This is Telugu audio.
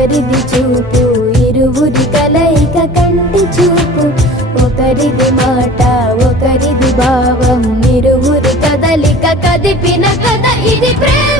ఒకరిది చూపు ఇరువురి కలయిక కంటి చూపు, ఒకరిది మాట ఒకరిది భావం ఇరువురి కదలిక కదిపిన కథ ఇది ప్రేమ.